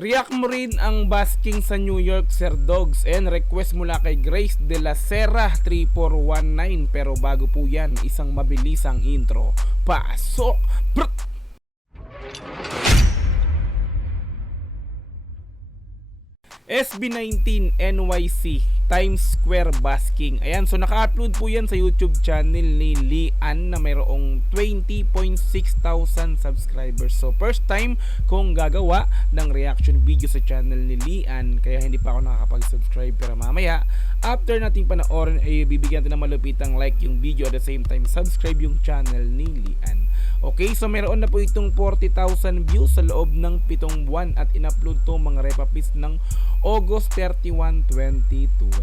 React mo rin ang basking sa New York Sir Dogs and request mula kay Grace de la Serra 3419. Pero bago po yan, isang mabilisang intro. Pasok! Brr! SB19 NYC Times Square basking. Ayan, so naka-upload po yan sa YouTube channel ni Lian na mayroong 20,600 subscribers. So first time kong gagawa ng reaction video sa channel ni Lian, kaya hindi pa ako nakakapag-subscribe. Pero mamaya, after nating panoorin, ay bibigyan natin ng malupitang like yung video, at the same time subscribe yung channel ni Lian. Okay, so meron na po itong 40,000 views sa loob ng 7 buwan at in-upload to mga repapis ng August 31, 2023.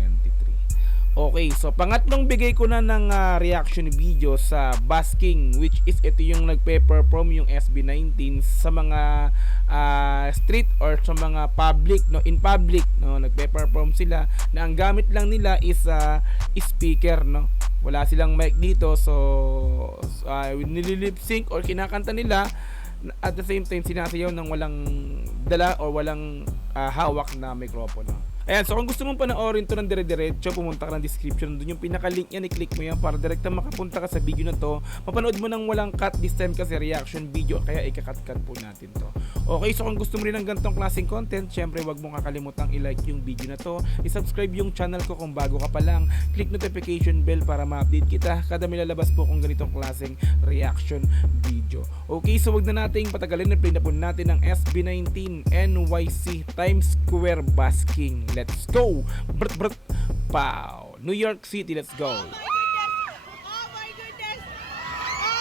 Okay, so pangatlong bigay ko na ng reaction video sa basking, which is ito yung nagpe-perform yung SB19 sa mga street or sa mga public, no, in public, no, nagpe-perform sila na ang gamit lang nila is speaker, no. Wala silang mic dito, so nililip sync or kinakanta nila at the same time sinasayaw ng walang dala or walang hawak na mikropono. Ayan, so kung gusto mong panoorin to ng dire-diretso, pumunta ka ng description, doon yung pinaka-link yan, i-click mo yan para direkta makapunta ka sa video na to. Mapanood mo nang walang cut this time kasi reaction video, kaya ika-cut po natin to. Okay, so kung gusto mo rin ng ganitong klaseng content, syempre wag mong kakalimutang i-like yung video na to, i-subscribe yung channel ko kung bago ka pa lang, click notification bell para ma-update kita kada may lalabas po kung ganitong klaseng reaction video. Okay, so wag na nating patagalin, na play na po natin ang SB19 NYC Times Square basking. Let's go! Brr, brr, pow! New York City, let's go!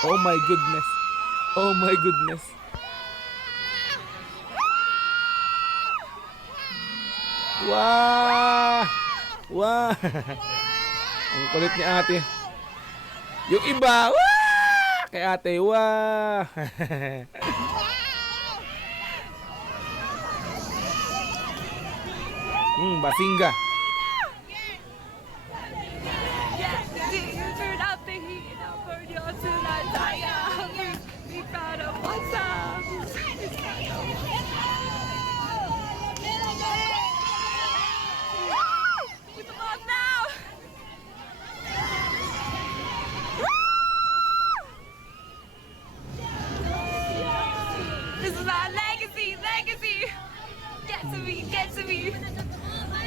Oh my goodness! Oh my goodness! Wow! Wow! Ang kulit ni ate. Yung iba, wow! Kay ate, wow! Basinga. This is our legacy. Get to me.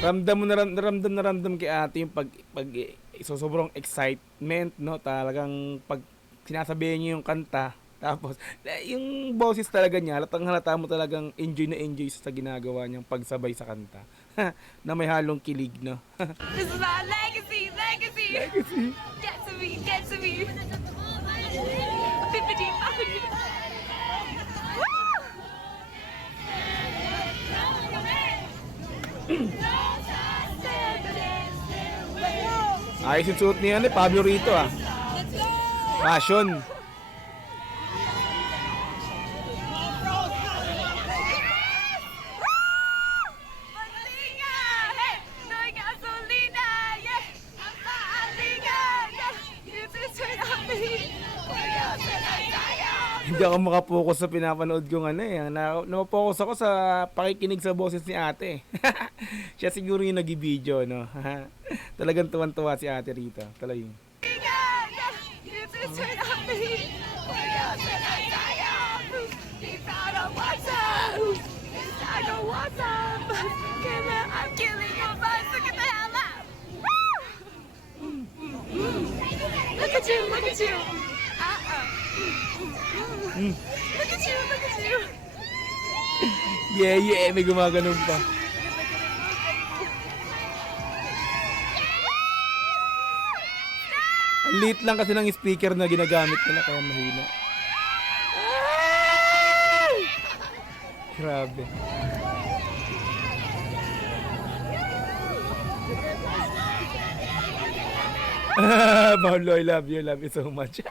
Ramdam na ramdam kay ate yung pag sobrang excitement, no? Talagang pag sinasabihan niya yung kanta, tapos yung boses talaga niya, halata mo talagang enjoy na enjoy sa ginagawa niyang pagsabay sa kanta. Na may halong kilig, no? This is our legacy. Get to me. Pippity. Ayos yung suot niya, Pablo Rito, Fashion. Hindi ako makapokus sa pinapanood kong napopokus ako sa pakikinig sa boses ni ate. Siya siguro yung nag-video, no? Talagang tuwan-tuwa si ate rito. Talagang. Look at you. Look at you. Yeah, may gumaganon pa. Ang liit lang kasi ng speaker na ginagamit nila kaya mahina. Grabe. Paulo, I love you so much.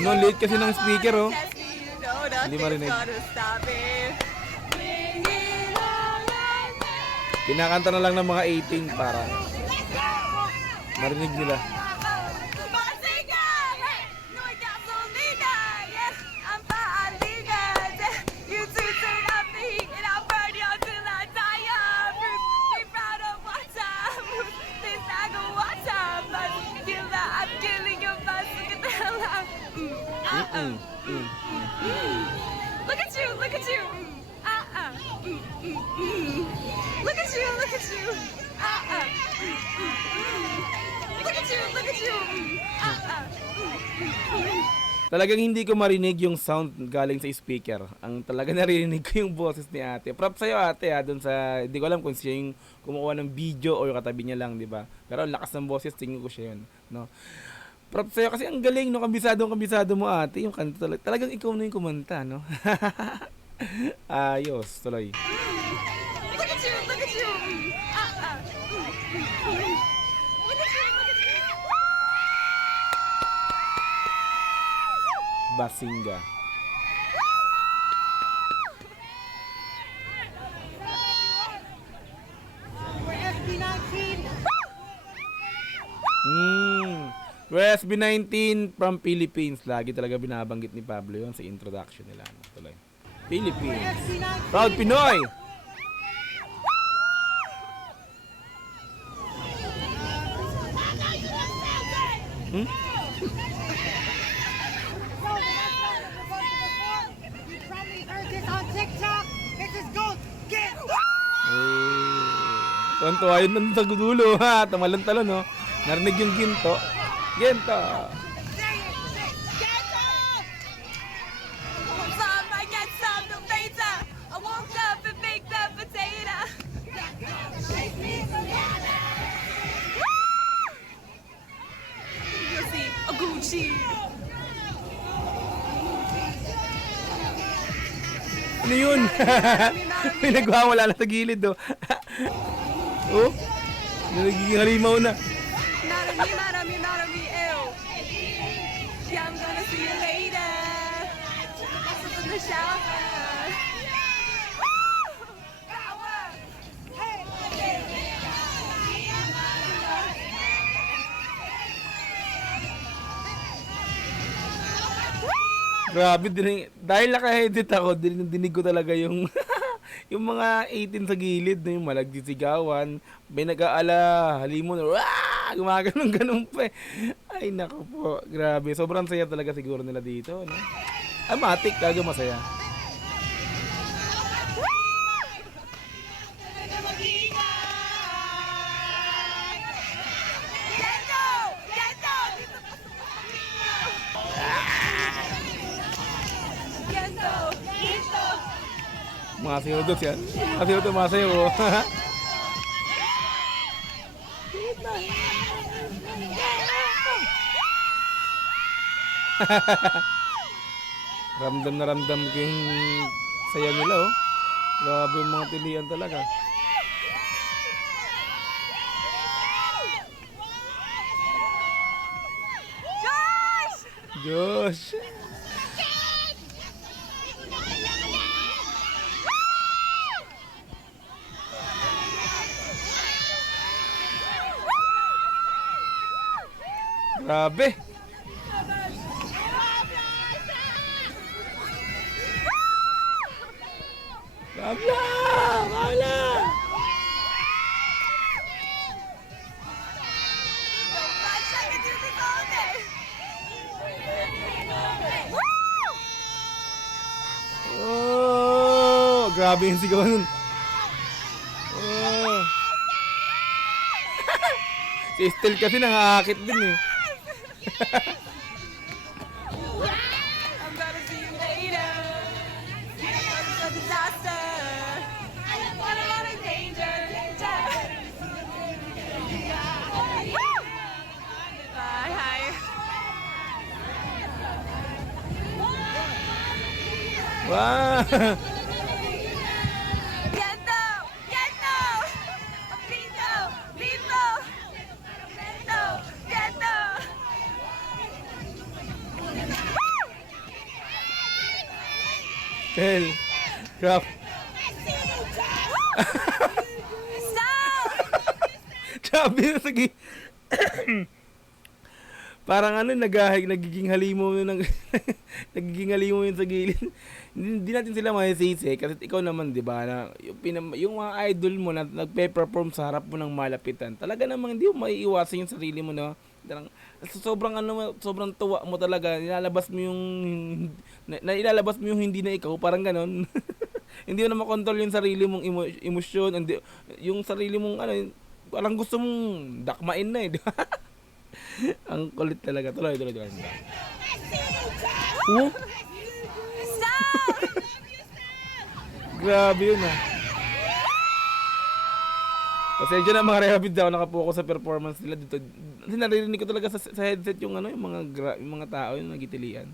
Ano, late kasi ng speaker, oh. Hindi marinig. Kinakanta na lang ng mga 18 para marinig nila. Mazinga! No gasolina! Yes, I'm Paolina! You two turn up the heat and I'll burn you till I die. Be proud of what time. This I go what time. Killer, I'm killing your bus. Get the hell out. Look at you, look at you. Look at you, look at you. Look at you, look at you. Talagang hindi ko marinig yung sound galing sa speaker. Ang talaga narinig ko yung boses ni ate. Props sa'yo ate ha, dun sa, hindi ko alam kung siya yung kumukuha ng video o yung katabi niya lang, di ba? Pero ang lakas ng boses, tingin ko siya yun. No? Props sa'yo kasi ang galing, no? Kabisado mo ate. Yung kanta talagang ikaw na yung kumanta, no? Ayos, tuloy. Look at you, look at you. Look at you, look at you. Basinga. We're SB19 from Philippines. Lagi talaga binabanggit ni Pablo yun sa introduction nila. No? Tuloy. Philippines. Proud Pinoy! Hmm? Tuwan-tuwa yun nandun sa dulo ha. Tumalon-talon no. Narinig yung ginto. Ginto! I got some no later. I woke up and baked a potato. You see, a Gucci. Ano yun? May nagwawala na sa gilid oh. Oh? Nagiging halimaw na. Not on me, ew. Yeah, I'm gonna see you later. Also in the shower. Power. Grabe din. Dahil naka-edit ako, dinig ko talaga yung yung mga 18 sa gilid na yung malagdisigawan. May nag-aala, halimon, gumaganon-ganon pa eh. Ay nako po, grabe. Sobrang saya talaga siguro nila dito. No? Matik, talaga masaya. Masayaw doon siya. Masayaw doon, masayaw. Ramdam na ramdam ko yung saya nila oh. Grabe yung mga tilian talaga. Josh! Grabe! Kabla! Kabla! Oh! Grabe yung sigaw nun. Oh! Si Estel kasi nangahakit din eh. I'm gonna see you later. It's a disaster. I don't want a lot of danger. Bye, hi. Wow! Ghetto, ghetto, Pito, Pito, ghetto, ghetto. Tel, crap. Sabi na, sige. Parang ano, nagiging halimo yun nagiging halimo yun sa gilid. Hindi natin sila masisisi kasi ikaw naman, 'di ba, na yung mga idol mo na nagpe-perform sa harap mo ng malapitan. Talaga namang hindi mo maiiwasan yung sarili mo na sobrang sobrang tuwa mo talaga. Ilalabas mo yung ilalabas mo yung hindi na ikaw, parang ganon. Hindi mo na makontrol yung sarili mong emosyon, hindi yung sarili mong ano, parang gusto mong dakmain na eh. Di ba? Ang kulit talaga. Tuloy. Oh? Stop! Grabe yun ah. Pasensya na mga rehabid daw, nakapokus sa performance nila dito. Kasi naririnig ko talaga sa headset yung ano, yung mga tao yung nagitilian.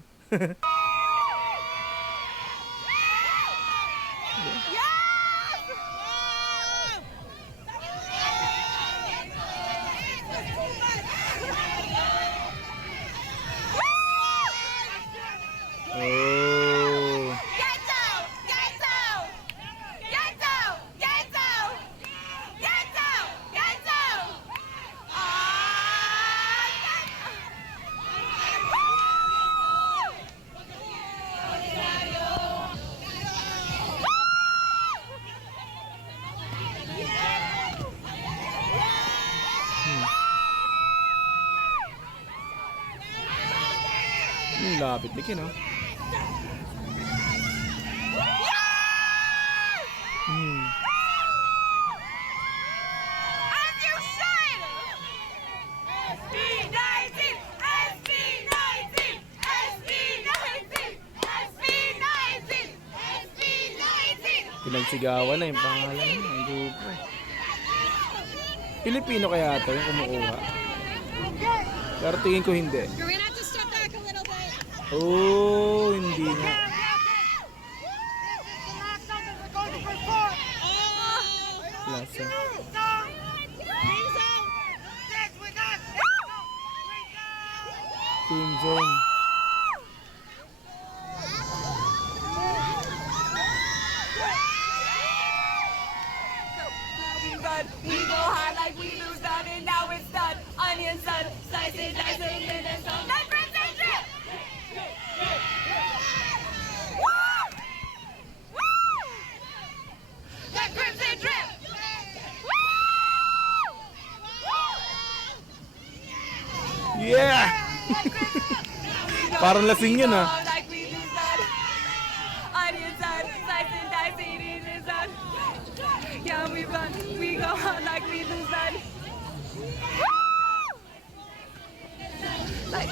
Oh. Get out! Get out! Get out! Get out! Get out! Get out! Lapit ni Ken, oh. As you should! SB19! SB19! SB19! SB19! SB19! Pinagsigawan na yung pangalan ng grupo eh. Pilipino kaya ito yung kumukuha? Pero tingin ko hindi. You're gonna have to step back a little bit. Oh, hindi nga. Lasa. Team zone. We go hard like we lose none, and now it's done. Onion sun, slicing, dicing, and then some. That crimson drip! Woo! Woo! That crimson drip! Woo! Yeah! Parang lasing yun ah. Like we lose none. Onion sun, slicing, dicing, and then some. Yeah, we run, we go hard like we lose none. Woo! Like.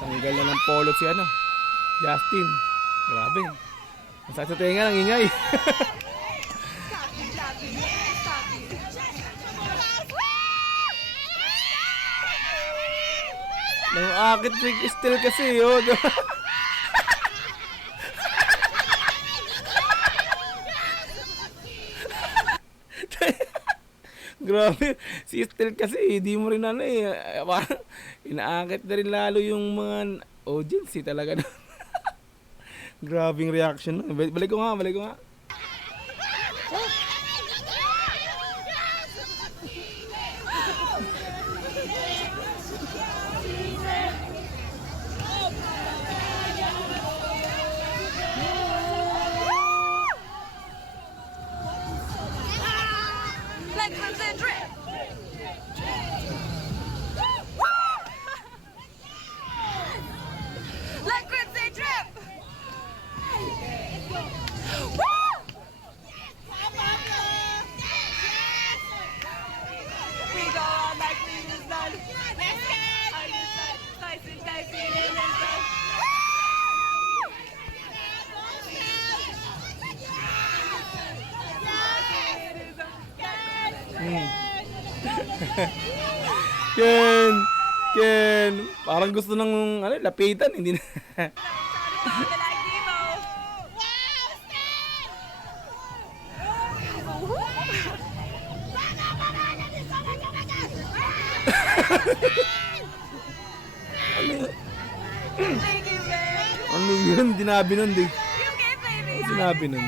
Tanggal na ng polo si ano, Justin. Grabe. Ang sakit sa tenga, ang ingay. Nang akit still kasi yun. Grabe, si Estel kasi hindi mo rin ano eh, parang inaakit na rin lalo yung mga audience eh, talaga. Grabing reaction. Balik ko nga. Like crimson drip. Like crimson drip. We go on like we was done. Let's go. Slicing, dicing, and then some. Ken, parang gusto ng ano, lapitan, hindi na. Like Nemo. Thank you, man. Ano yun? Dinabi nun, di. You can play me. Sinabi nun.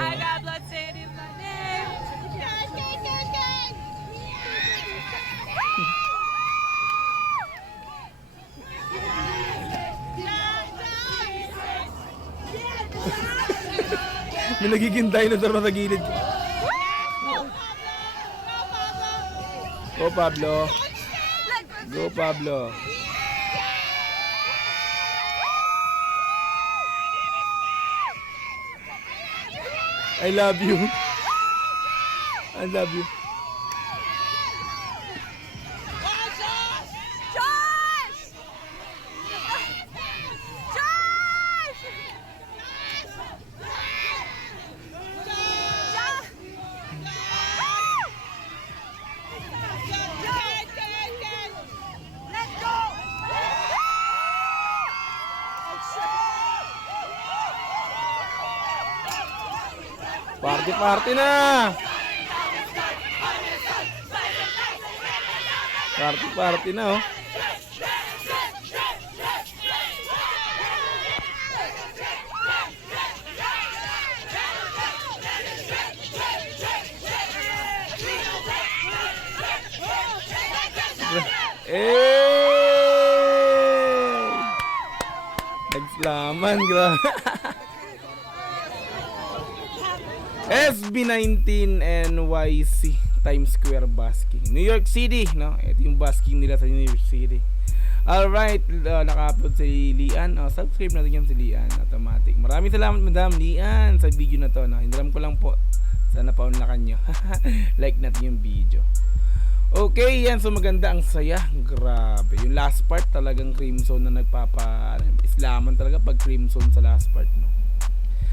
I got blood stained in my name. May nagiging dinosaur na sa gilid. Go, Pablo. Go, Pablo. I love you. I love you. Josh! Josh! Let's go! Party na! Party na, oh. Nagslaman, grabe. SB19 NYC Times Square basking. New York City, no? Ito yung basking nila sa New York City. Alright, naka-upload si Lian. Subscribe natin yan si Lian, automatic. Maraming salamat, Madam Lian, sa video na to, no? Hiniram ko lang po. Sana paunlakan nyo. Like natin yung video. Okay, yan. So maganda, ang saya. Grabe. Yung last part talagang crimson na islaman talaga pag crimson sa last part, no?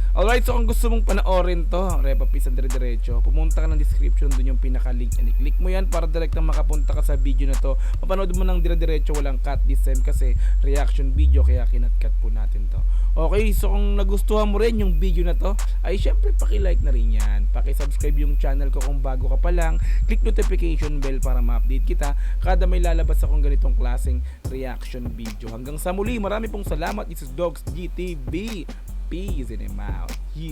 Alright, so kung gusto mong panoorin to, Repa Pisa dire-diretso, pumunta ka ng description, dun yung pinaka-link. I-click mo yan para direct na makapunta ka sa video na to. Mapanood mo ng dire-diretso, walang cut this time kasi reaction video, kaya kinat-cut po natin to. Okay, so kung nagustuhan mo rin yung video na to, ay syempre paki-like na rin yan. Paki-subscribe yung channel ko kung bago ka pa lang. Click notification bell para ma-update kita kada may lalabas akong ganitong klaseng reaction video. Hanggang sa muli, marami pong salamat. This is Dogs GTV. Peace in him out.